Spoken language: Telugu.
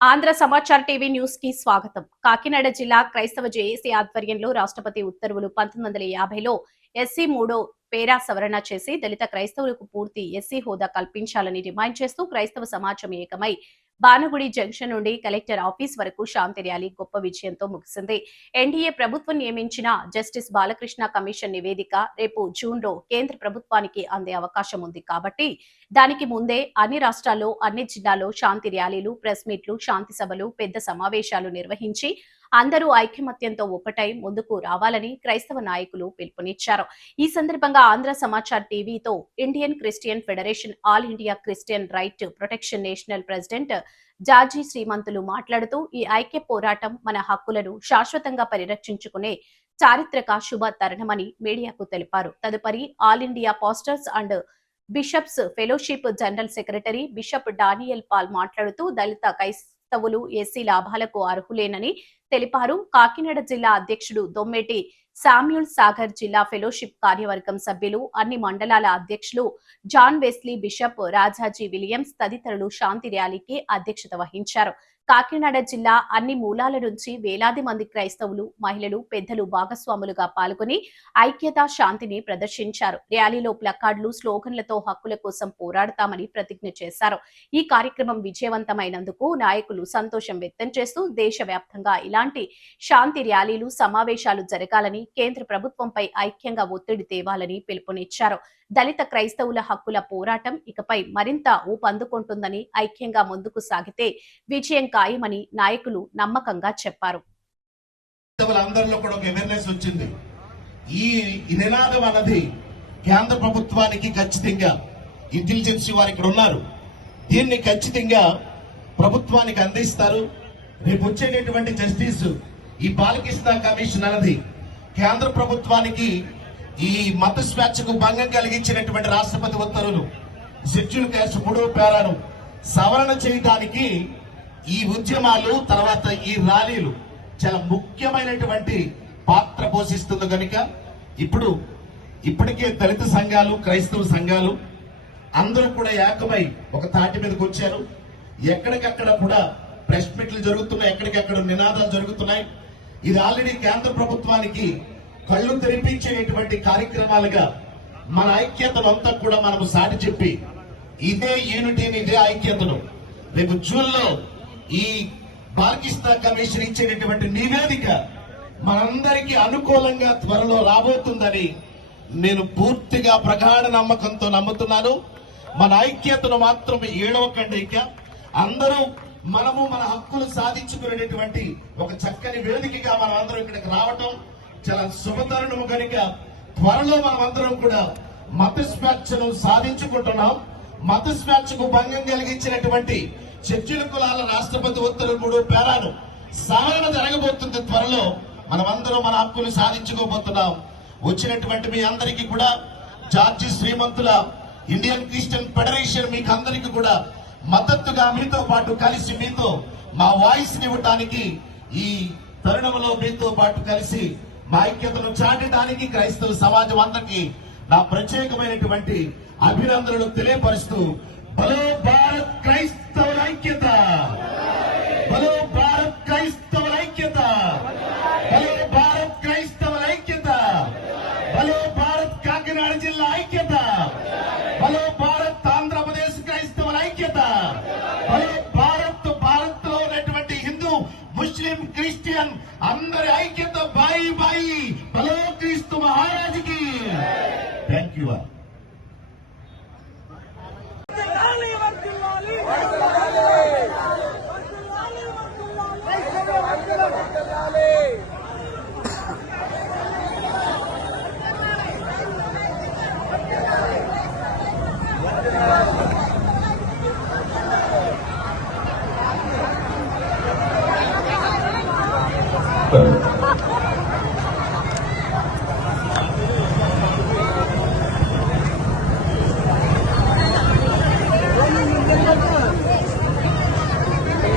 ఆంధ్ర సమాచార్ టీవీ న్యూస్ కి స్వాగతం. కాకినాడ జిల్లా క్రైస్తవ జేఏసీ ఆధ్వర్యంలో రాష్ట్రపతి ఉత్తర్వులు 1950లో ఎస్సీ 3 పేరా సవరణ చేసి దళిత క్రైస్తవులకు పూర్తి ఎస్సీ హోదా కల్పించాలని డిమాండ్ చేస్తూ క్రైస్తవ సమాజం ఏకమై బానగుడి జంక్షన్ నుండి కలెక్టర్ ఆఫీస్ వరకు శాంతి ర్యాలీ గొప్ప విజయంతో ముగిసింది. ఎన్డీఏ ప్రభుత్వం నియమించిన జస్టిస్ బాలకృష్ణ కమిషన్ నివేదిక రేపు జూన్లో కేంద్ర ప్రభుత్వానికి అందే అవకాశం ఉంది కాబట్టి దానికి ముందే అన్ని రాష్ట్రాల్లో అన్ని జిల్లాల్లో శాంతి ర్యాలీలు, ప్రెస్ మీట్లు, శాంతి సభలు, పెద్ద సమావేశాలు నిర్వహించి అందరూ ఐకమత్యంతో ఒకటై ముందుకు రావాలని క్రైస్తవ నాయకులు పిలుపునిచ్చారు. ఈ సందర్భంగా ఆంధ్ర సమాచార్ టీవీతో Indian Christian Federation All India Christian Right Protection National President George శ్రీమంతులు మాట్లాడుతూ ఈ ఐక్య పోరాటం మన హక్కులను శాశ్వతంగా పరిరక్షించుకునే చారిత్రక శుభ తరుణమని మీడియాకు తెలిపారు. తదుపరి all India pastors and bishops fellowship general secretary bishop Daniel Paul మాట్లాడుతూ దళిత క్రైస్తవులు ఎస్సీ లాభాలకు అర్హులేనని తెలిపారు. కాకినాడ జిల్లా అధ్యక్షుడు దొమ్మేటి శామ్యూల్ సాగర్, జిల్లా ఫెలోషిప్ కార్యవర్గం సభ్యులు, అన్ని మండలాల అధ్యక్షులు John Wesley, bishop Rajaji Williams తదితరులు శాంతి ర్యాలీకి అధ్యక్షత వహించారు. కాకినాడ జిల్లా అన్ని మూలాల నుంచి వేలాది మంది క్రైస్తవులు, మహిళలు, పెద్దలు భాగస్వాములుగా పాల్గొని ఐక్యత, శాంతిని ప్రదర్శించారు. ర్యాలీలో ప్లకార్డులు, స్లోగన్లతో హక్కుల కోసం పోరాడతామని ప్రతిజ్ఞ చేశారు. ఈ కార్యక్రమం విజయవంతమైనందుకు నాయకులు సంతోషం వ్యక్తం చేస్తూ దేశవ్యాప్తంగా ఇలాంటి శాంతి ర్యాలీలు, సమావేశాలు జరగాలని, కేంద్ర ప్రభుత్వంపై ఐక్యంగా ఒత్తిడి తేవాలని పిలుపునిచ్చారు. దళిత క్రైస్తవుల హక్కుల పోరాటం ఇకపై మరింత ఊపందుకుంటుందని, ఐక్యంగా ముందుకు సాగితే విజయం ఖాయమని నాయకులు నమ్మకంగా చెప్పారు. ఈ నినాదం అన్నది కేంద్ర ప్రభుత్వానికి ఖచ్చితంగా ఇంటెలిజెన్స్ వారు ఇక్కడ ఉన్నారు, దీన్ని ఖచ్చితంగా ప్రభుత్వానికి అందిస్తారు. రేపు వచ్చేటటువంటి జస్టిస్ ఈ బాలకృష్ణ కమిషన్ అన్నది కేంద్ర ప్రభుత్వానికి ఈ మత స్వేచ్ఛకు భంగం కలిగించినటువంటి రాష్ట్రపతి ఉత్తర్వులు షెడ్యూల్ క్యాస్ట్ 3వ పేరాను సవరణ చేయడానికి ఈ ఉద్యమాలు, తర్వాత ఈ ర్యాలీలు చాలా ముఖ్యమైనటువంటి పాత్ర పోషిస్తుంది. కనుక ఇప్పటికే దళిత సంఘాలు, క్రైస్తవ సంఘాలు అందరూ కూడా ఏకమై ఒక తాటి మీదకి వచ్చారు. ఎక్కడికక్కడ కూడా ప్రెస్ మీట్లు జరుగుతున్నాయి, ఎక్కడికక్కడ నినాదాలు జరుగుతున్నాయి. ఇది ఆల్రెడీ కేంద్ర ప్రభుత్వానికి కళ్ళు తెరిపించేటువంటి కార్యక్రమాలుగా మన ఐక్యతను అంతా కూడా మనము సాటి చెప్పి ఇదే యూనిటీని, ఇదే ఐక్యతను రేపు జూన్లో ఈ బాలకృష్ణ కమిషన్ ఇచ్చేటటువంటి నివేదిక మనందరికీ అనుకూలంగా త్వరలో రాబోతుందని నేను పూర్తిగా ప్రగాఢ నమ్మకంతో నమ్ముతున్నాను. మన ఐక్యతను మాత్రం ఏడవకండి. ఇక అందరూ మనము మన హక్కులు సాధించుకునేటటువంటి ఒక చక్కని వేదికగా మనం అందరం ఇక్కడికి రావటం చాలా శుభతరుణము. కనుక త్వరలో మనమందరం కూడా మత స్వేచ్ఛను సాధించుకుంటున్నాం. మత స్వేచ్ఛకు భంగం కలిగించినటువంటి షెడ్యూల్ కులాల రాష్ట్రపతి ఉత్తర్వులు 3వ పేరాను సవరణ జరగబోతుంది. త్వరలో మనమందరం మన హక్కులు సాధించుకోబోతున్నాం. వచ్చినటువంటి మీ అందరికీ కూడా జార్జి శ్రీమంతుల ఇండియన్ క్రిస్టియన్ ఫెడరేషన్ మీకు అందరికీ కూడా మద్దతుగా మీతో పాటు కలిసి మీతో మా వాయిస్ ఇవ్వటానికి ఈ తరుణంలో మీతో పాటు కలిసి మా ఐక్యతను చాటడానికి క్రైస్తవ సమాజం అందరికీ నా ప్రత్యేకమైనటువంటి అభినందనలు తెలియపరుస్తూ బలో భారత్ క్రైస్తవుల ఐక్యత, బలో భారత్ క్రైస్తవుల ఐక్యత, బలో భారత్ క్రైస్తవుల ఐక్యత, బలో భారత్ కాకినాడ జిల్లా ఐక్యత, బలో భారత్ ఆంధ్రప్రదేశ్ క్రైస్తవుల ఐక్యత, బలో భారత్ లో ఉన్నటువంటి హిందూ, ముస్లిం, క్రిస్టియన్ అందరి ఐక్యత. బాయి బాయి బలో క్రీస్తు మహారాజుకి. Thank you. Thank you.